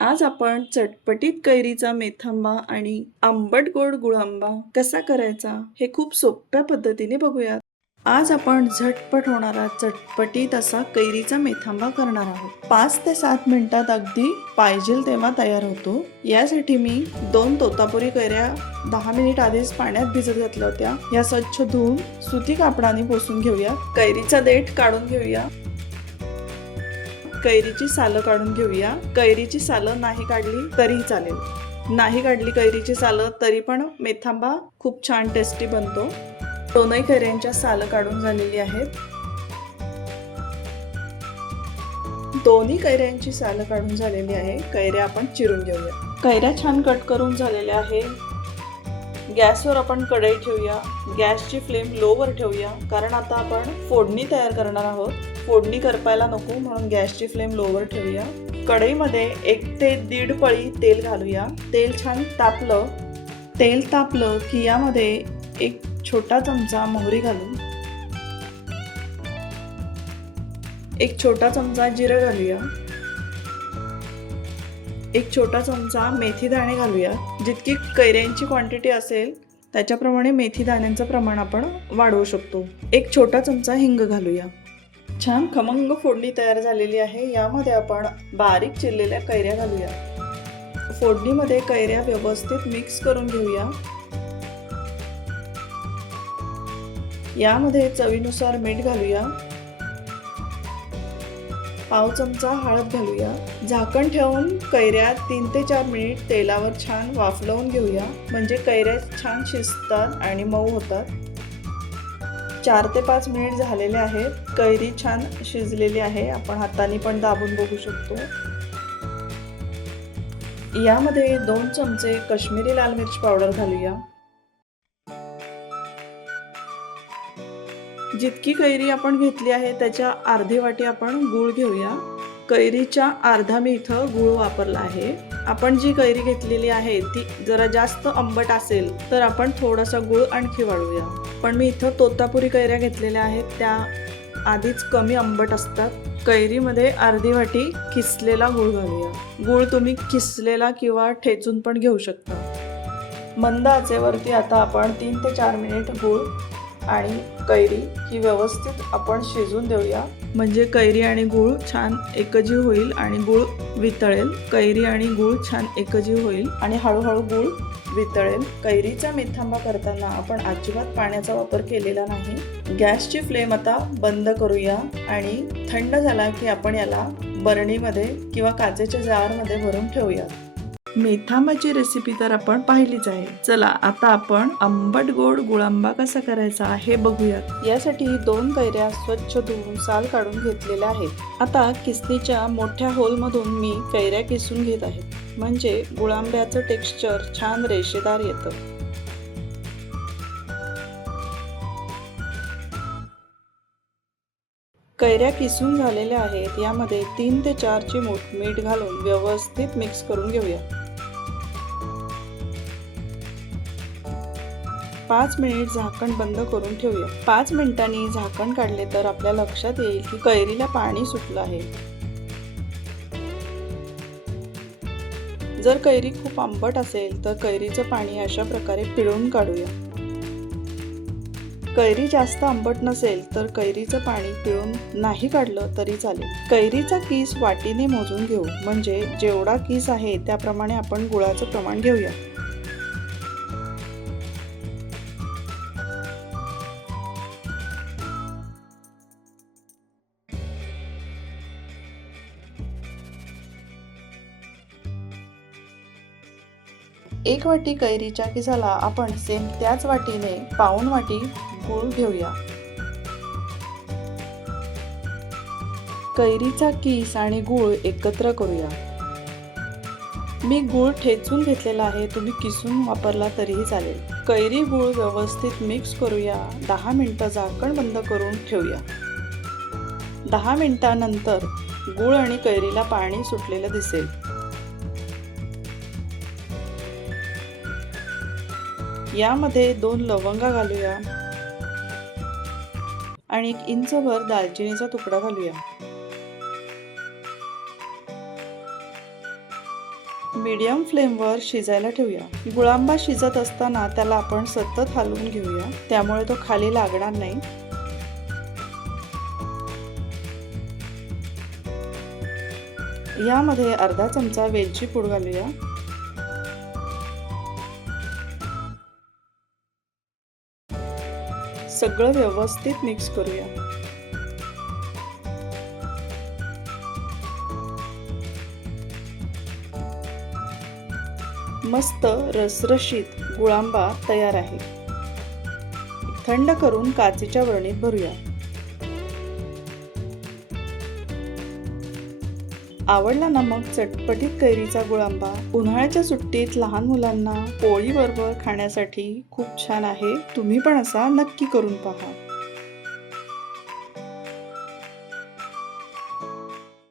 आज आपण चटपटीत कैरीचा मेथांबा आणि आंबट गोड गुळांबा कसा करायचा हे खूप सोप्या पद्धतीने बघूयात. आज आपण झटपट होणारा चटपटीत असा कैरीचा मेथांबा करणार आहोत. 5 ते 7 मिनिटात अगदी पाहिजे तेव्हा तयार होतो. यासाठी मी 2 तोतापुरी कैऱ्या 10 मिनिट आधीच पाण्यात भिजत घातल्या होत्या. या स्वच्छ धुवून सुती कापडाने पुसून घेऊया. कैरीचा देठ काढून घेऊया. कैरीची सालं काढून घेऊया. कैरीची सालं नाही काढली तरीही चालेल. नाही काढली कैरीची सालं तरी पण मेथांबा खूप छान टेस्टी बनतो. दोनही कैऱ्यांच्या सालं काढून झालेली आहेत. दोन्ही कैऱ्यांची सालं काढून झालेली आहे. कैऱ्या आपण चिरून घेऊया. कैऱ्या छान कट करून झालेल्या आहे. गॅसवर आपण कढई ठेवूया. गॅसची फ्लेम लोवर ठेवूया, कारण आता आपण फोडणी तयार करणार आहोत. फोडणी करपायला नको म्हणून गॅसची फ्लेम लोवर ठेवूया. कढईमध्ये 1 ते 1.5 पळी तेल घालूया. तेल छान तापलं. तेल तापलं की यामध्ये 1 छोटा चमचा मोहरी घालू. 1 छोटा चमचा जिरं घालूया. 1 छोटा चमचा मेथी दाणे घालूया. जितकी कैऱ्यांची क्वांटिटी असेल त्याच्याप्रमाणे मेथी दाण्यांचं प्रमाण आपण वाढवू शकतो. 1 छोटा चमचा हिंग घालूया. छान खमंग फोडणी तयार झालेली आहे. यामध्ये आपण बारीक चिरलेल्या कैऱ्या घालूया. फोडणीमध्ये कैऱ्या व्यवस्थित मिक्स करून घेऊया. यामध्ये चवीनुसार मीठ घालूया. पाव चमचा हळद घालूया. झाकण ठेवून कैऱ्या 3 ते 4 मिनिट तेलावर छान वाफलवून घेऊया, म्हणजे कैऱ्या छान शिजतात आणि मऊ होतात. 4 ते 5 मिनिट झालेले आहेत. कैरी छान शिजलेली आहे. आपण हाताने पण दाबून बघू शकतो. यामध्ये 2 चमचे काश्मीरी लाल मिर्च पावडर घालूया. जितकी कैरी आपण घेतली आहे त्याच्या अर्धी वाटी आपण गूळ घेऊया. कैरीच्या अर्धा मी इथं गूळ वापरला आहे. आपण जी कैरी घेतलेली आहे ती जरा जास्त आंबट असेल तर आपण थोडासा गूळ आणखी वाढवूया. पण मी इथं तोतापुरी कैऱ्या घेतलेल्या आहेत, त्या आधीच कमी आंबट असतात. कैरीमध्ये अर्धी वाटी किसलेला गूळ घालूया. गूळ तुम्ही किसलेला किंवा ठेचून पण घेऊ शकता. मंद आचेवरती आता आपण 3 ते 4 मिनिट गूळ आणि कैरी ही व्यवस्थित आपण शिजून देऊया, म्हणजे कैरी आणि गूळ छान एकजीव होईल आणि गूळ वितळेल. कैरी आणि गूळ छान एकजीव होईल आणि हळूहळू गूळ वितळेल. कैरीचा मेथांबा करताना आपण अजिबात पाण्याचा वापर केलेला नाही. गॅसची फ्लेम आता बंद करूया आणि थंड झाला की आपण याला बरणीमध्ये किंवा काचेच्या जारमध्ये भरून ठेवूया. मेथांबाची रेसिपी तर आपण पाहिलीच आहे. चला आता आपण आंबट गोड गुळांबा कसा करायचा हे बघूयात. यासाठी 2 कैऱ्या स्वच्छ धुवून साल काढून घेतलेल्या आहेत. आता किसणीच्या मोठ्या होलमधून मी कैऱ्या किसून घेत आहे, म्हणजे गुळांब्याचं टेक्स्चर छान रेषेदार येतं. कैऱ्या किसून झालेल्या आहेत. यामध्ये 3 ते 4 चिमूट मीठ घालून व्यवस्थित मिक्स करून घेऊया. 5 मिनिट झाकण बंद करून ठेवूया. 5 मिनिटांनी झाकण काढले तर आपल्या लक्षात येईल की कैरीला पाणी सुटलं आहे. जर कैरी खूप आंबट असेल तर कैरीचं पाणी अशा प्रकारे पिळून काढूया. कैरी जास्त आंबट नसेल तर कैरीचं पाणी पिळून नाही काढलं तरी चालेल. कैरीचा किस वाटीने मोजून घेऊ, म्हणजे जेवढा किस आहे त्याप्रमाणे आपण गुळाचं प्रमाण घेऊया. एक वाटी कैरीच्या किसाला आपण सेम त्याच वाटीने पाऊण वाटी गूळ घेऊया. कैरीचा किस आणि गूळ एकत्र करूया. मी गूळ ठेचून घेतलेला आहे, तुम्ही किसून वापरला तरीही चालेल. कैरी गूळ व्यवस्थित मिक्स करूया. 10 मिनिटं झाकण बंद करून ठेवूया. 10 मिनिटांनंतर गूळ आणि कैरीला पाणी सुटलेलं दिसेल. यामध्ये 2 लवंगा घालूया आणि 1 इंचभर दालचिनीचा तुकडा घालूया. मीडियम फ्लेमवर शिजायला ठेवूया. गुळांबा शिजत असताना त्याला आपण सतत हलवून घेऊया, त्यामुळे तो खाली लागणार नाही. यामध्ये अर्धा चमचा वेलची पूड घालूया. सगळं व्यवस्थित मिक्स करूया. मस्त रसरशीत गुळांबा तयार आहे. थंड करून काचेच्या बरणीत भरूया. आवडला ना मग चटपटीत कैरीचा गुळांबा? उन्हाळ्याच्या सुट्टीत लहान मुलांना पोळी बरोबर खाण्यासाठी खूप छान आहे. तुम्ही पण असा नक्की करून पहा.